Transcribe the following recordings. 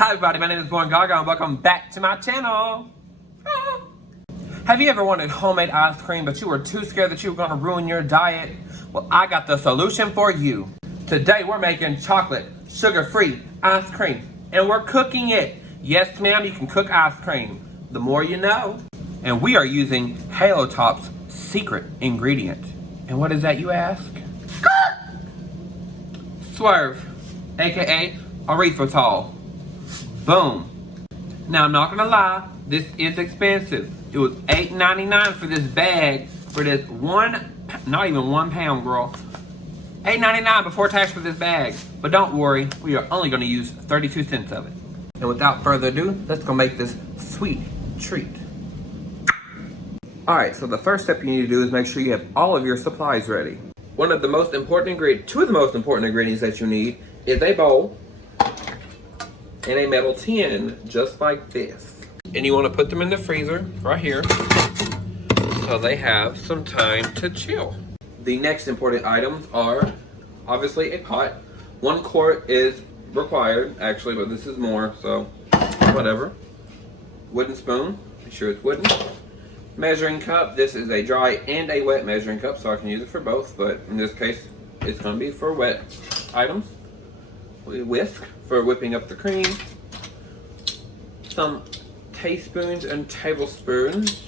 Hi everybody, my name is Born Gaga and welcome back to my channel. Have you ever wanted homemade ice cream but you were too scared that you were going to ruin your diet? Well, I got the solution for you. Today we're making chocolate, sugar-free ice cream and we're cooking it. Yes ma'am, you can cook ice cream. The more you know. And we are using Halo Top's secret ingredient. And what is that, you ask? Swerve, aka erythritol. Boom. Now I'm not gonna lie, this is expensive. It was $8.99 for this bag, for this not even 1 pound, girl. $8.99 before tax for this bag. But don't worry, we are only gonna use 32 cents of it. And without further ado, let's go make this sweet treat. Alright, so the first step you need to do is make sure you have all of your supplies ready. Two of the most important ingredients that you need is a bowl and a metal tin, just like this. And you want to put them in the freezer, right here, so they have some time to chill. The next important items are, obviously, a pot. 1 quart is required, actually, but this is more, so whatever. Wooden spoon, make sure it's wooden. Measuring cup, this is a dry and a wet measuring cup, so I can use it for both, but in this case, it's going to be for wet items. Whisk for whipping up the cream. Some teaspoons and tablespoons.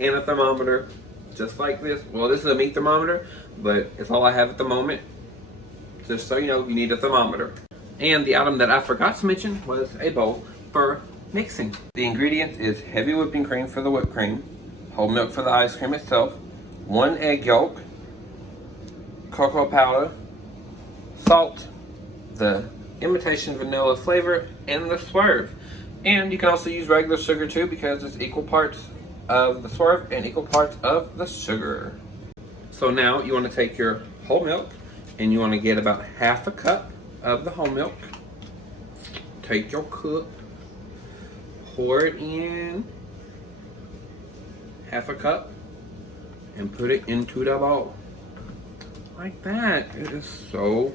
And a thermometer, just like this. Well, this is a meat thermometer, but it's all I have at the moment. Just so you know, you need a thermometer. And the item that I forgot to mention was a bowl for mixing. The ingredients is heavy whipping cream for the whipped cream, whole milk for the ice cream itself, 1 egg yolk, cocoa powder, salt, the imitation vanilla flavor, and the swerve. And you can also use regular sugar too, because it's equal parts of the swerve and equal parts of the sugar. So now you want to take your whole milk and you want to get about half a cup of the whole milk. Take your cup, pour it in, half a cup, and put it into the bowl. Like that. It is so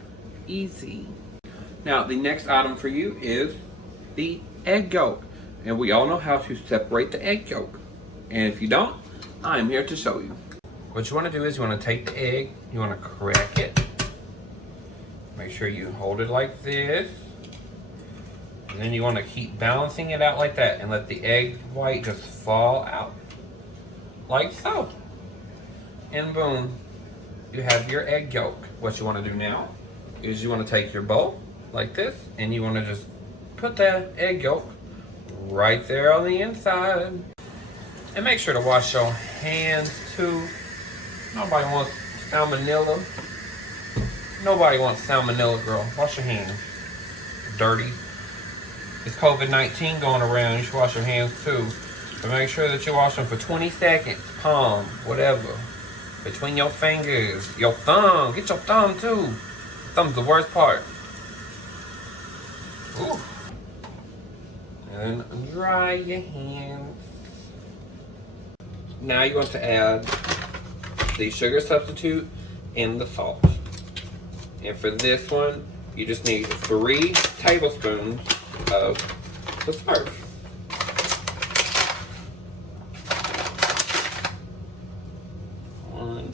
easy. Now the next item for you is the egg yolk. And we all know how to separate the egg yolk. And if you don't, I'm here to show you. What you want to do is you want to take the egg, you want to crack it. Make sure you hold it like this. And then you want to keep balancing it out like that and let the egg white just fall out. Like so. And boom, you have your egg yolk. What you want to do now is you want to take your bowl like this and you want to just put that egg yolk right there on the inside. And make sure to wash your hands too. Nobody wants salmonella. Nobody wants salmonella, girl. Wash your hands. Dirty. It's COVID-19 going around. You should wash your hands too. But make sure that you wash them for 20 seconds. Palm, whatever. Between your fingers. Your thumb. Get your thumb too. Thumb's the worst part. Ooh. And dry your hands. Now you want to add the sugar substitute and the salt. And for this one, you just need 3 tablespoons of the swerve. One,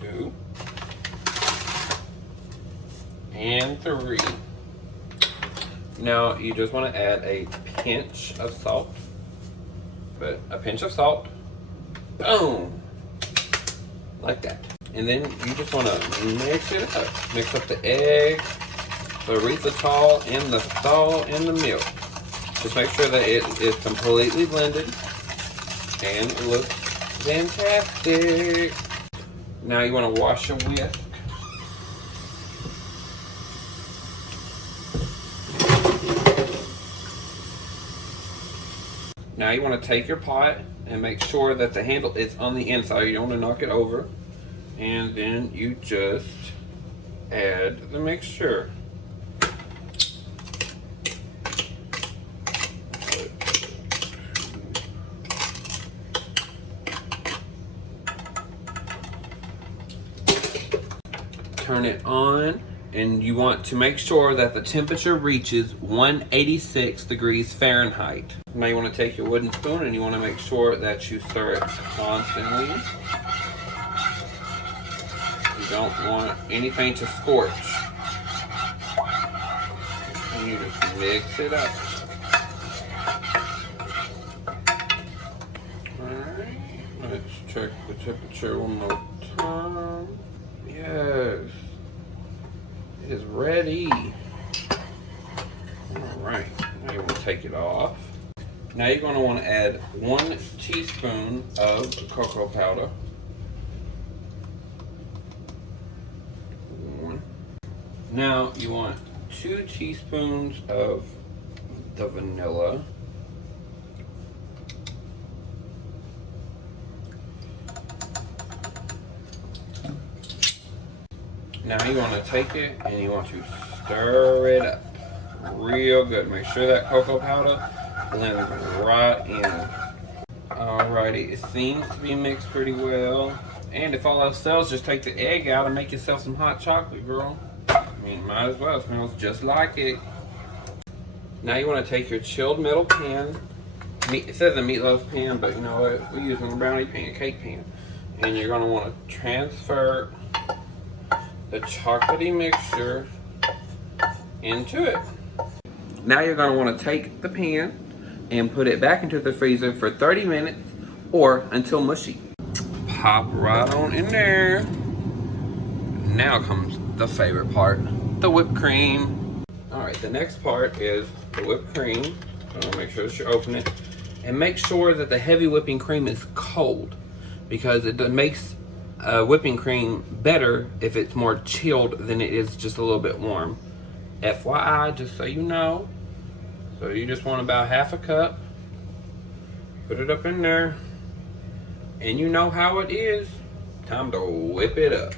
2, and 3. Now you just want to add a pinch of salt. But a pinch of salt. Boom! Like that. And then you just want to mix it up. Mix up the egg, the erythritol, and the salt, and the milk. Just make sure that it is completely blended. And it looks fantastic. Now you want to wash your whisk. Now you want to take your pot and make sure that the handle is on the inside. You don't want to knock it over. And then you just add the mixture. turn it on, And you want to make sure that the temperature reaches 186 degrees Fahrenheit. Now you want to take your wooden spoon and you want to make sure that you stir it constantly. You don't want anything to scorch. And you just mix it up. Alright, let's check the temperature one more time. Yes. It is ready. Alright, now you want to take it off. Now you're going to want to add 1 teaspoon of cocoa powder. 1. Now you want 2 teaspoons of the vanilla. Now you want to take it and you want to stir it up real good. Make sure that cocoa powder blends right in. Alrighty, it seems to be mixed pretty well. And if all else fails, just take the egg out and make yourself some hot chocolate, girl. I mean, might as well. It smells just like it. Now you want to take your chilled metal pan. It says a meatloaf pan, but you know what? We're using a brownie pan, cake pan. And you're going to want to transfer the chocolatey mixture into it. Now you're going to want to take the pan and put it back into the freezer for 30 minutes or until mushy. Pop right on in there. Now comes the favorite part, the whipped cream. Alright, the next part is the whipped cream. So make sure that you open it. And make sure that the heavy whipping cream is cold, because it makes whipping cream better if it's more chilled than it is just a little bit warm. FYI, just so you know. So you just want about half a cup. Put it up in there. And you know how it is. Time to whip it up.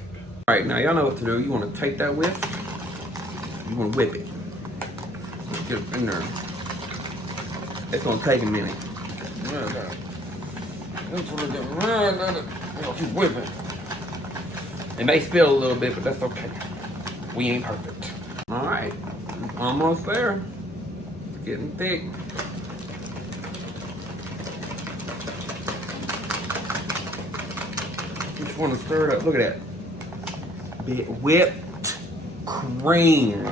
Alright, now y'all know what to do. You want to take that whisk. You want to whip it. Get it in there. It's going to take a minute. Keep whipping. It may spill a little bit, but that's okay. We ain't perfect. Alright, almost there. It's getting thick. Just want to stir it up. Look at that. Whipped cream.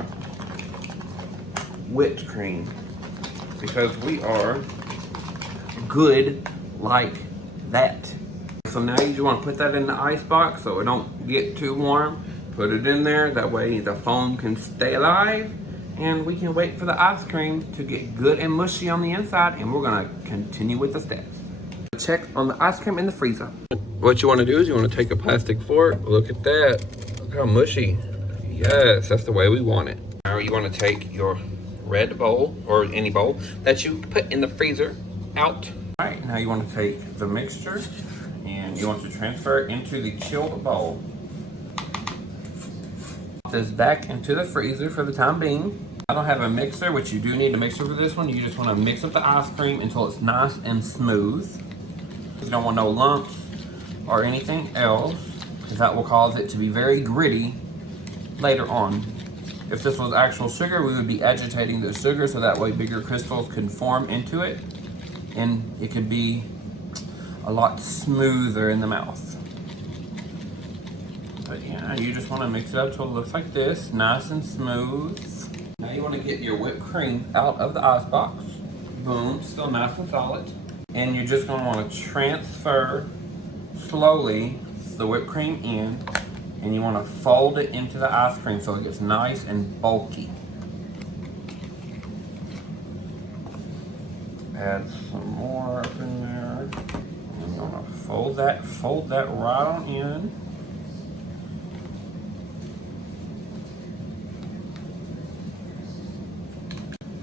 Whipped cream. Because we are good like that. So now you just want to put that in the ice box so it don't get too warm. Put it in there, that way the foam can stay alive, and we can wait for the ice cream to get good and mushy on the inside, and we're gonna continue with the steps. Check on the ice cream in the freezer. What you want to do is you want to take a plastic fork. Look at that. Look how mushy. Yes, that's the way we want it. Now you want to take your red bowl, or any bowl that you put in the freezer, out. All right, now you want to take the mixture and you want to transfer it into the chilled bowl. Put this back into the freezer for the time being. I don't have a mixer, which you do need a mixer for this one. You just want to mix up the ice cream until it's nice and smooth. You don't want no lumps or anything else, because that will cause it to be very gritty later on. If this was actual sugar, we would be agitating the sugar so that way bigger crystals can form into it, and it could be a lot smoother in the mouth. But yeah, you just want to mix it up till it looks like this, nice and smooth. Now you want to get your whipped cream out of the ice box. Boom, still nice and solid. And you're just going to want to transfer slowly the whipped cream in, and you want to fold it into the ice cream so it gets nice and bulky. Add some more up in there. And you want to fold that right on in.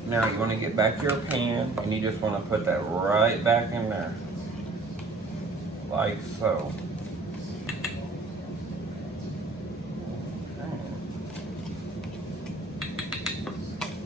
Now you want to get back your pan and you just want to put that right back in there. Like so.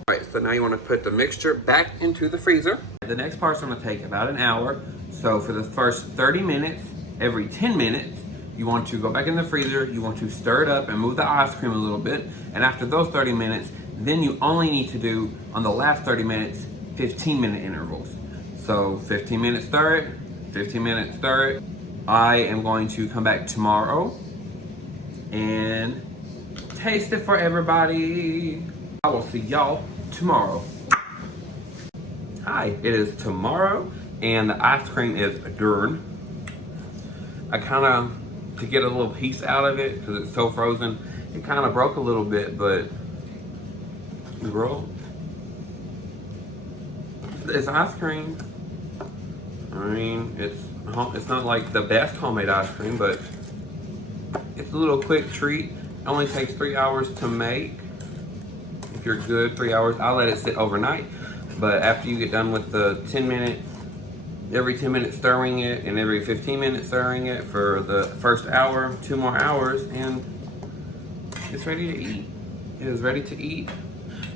Alright, so now you want to put the mixture back into the freezer. The next part's going to take about an hour. So for the first 30 minutes, every 10 minutes, you want to go back in the freezer, you want to stir it up and move the ice cream a little bit, and after those 30 minutes, then you only need to do, on the last 30 minutes, 15-minute intervals. So 15 minutes stir it, 15 minutes stir it. I am going to come back tomorrow and taste it for everybody. I will see y'all tomorrow. Hi, it is tomorrow and the ice cream is done. I kind of, to get a little piece out of it, because it's so frozen, it kind of broke a little bit, but girl, it's ice cream. I mean, it's not like the best homemade ice cream, but it's a little quick treat. It only takes 3 hours to make. If you're good, 3 hours. I let it sit overnight, but after you get done with the 10-minute, every 10 minutes stirring it and every 15 minutes stirring it for the first hour, 2 more hours, and it's ready to eat. It is ready to eat.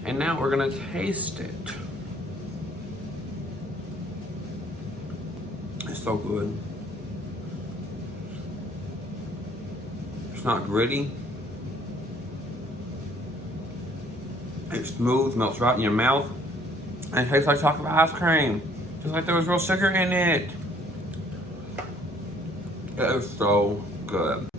And now we're gonna taste it. It's so good. It's not gritty. It's smooth, melts right in your mouth. And it tastes like chocolate ice cream. Just like there was real sugar in it. It is so good.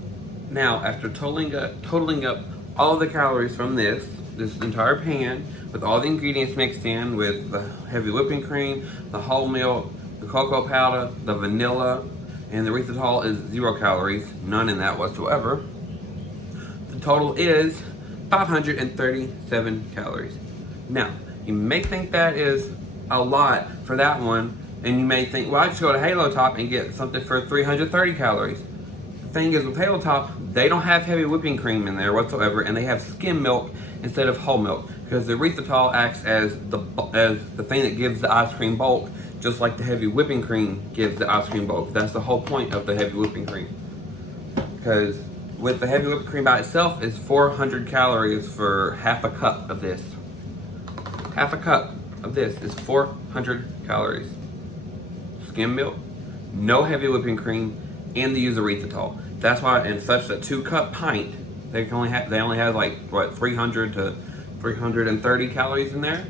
Now, after totaling up all the calories from this entire pan, with all the ingredients mixed in, with the heavy whipping cream, the whole milk, the cocoa powder, the vanilla, and the erythritol is 0 calories, none in that whatsoever. The total is 537 calories. Now, you may think that is a lot for that one, and you may think, well, I just go to Halo Top and get something for 330 calories. The thing is, with Halo Top, they don't have heavy whipping cream in there whatsoever, and they have skim milk instead of whole milk, because the erythritol acts as the thing that gives the ice cream bulk, just like the heavy whipping cream gives the ice cream bulk. That's the whole point of the heavy whipping cream. Because with the heavy whipping cream by itself, is 400 calories for half a cup of this. Half a cup of this is 400 calories. Skim milk, no heavy whipping cream, and they use erythritol. That's why in such a 2-cup pint, they only have like what, 300 to 330 calories in there.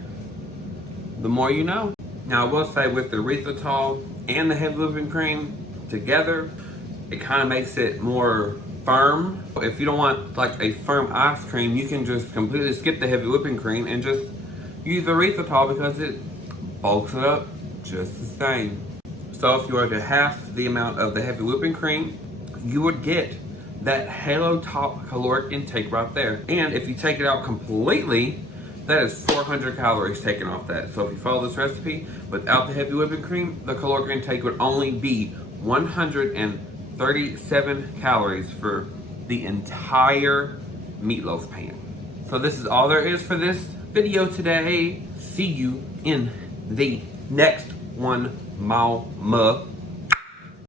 The more you know. Now I will say, with the erythritol and the heavy whipping cream together, it kind of makes it more firm. If you don't want like a firm ice cream, you can just completely skip the heavy whipping cream and just use the erythritol, because it bulks it up just the same. So if you were to half the amount of the heavy whipping cream, you would get that Halo Top caloric intake right there. And if you take it out completely, that is 400 calories taken off that. So if you follow this recipe without the heavy whipping cream, the caloric intake would only be 137 calories for the entire meatloaf pan. So this is all there is for this video today. See you in the next one, mama.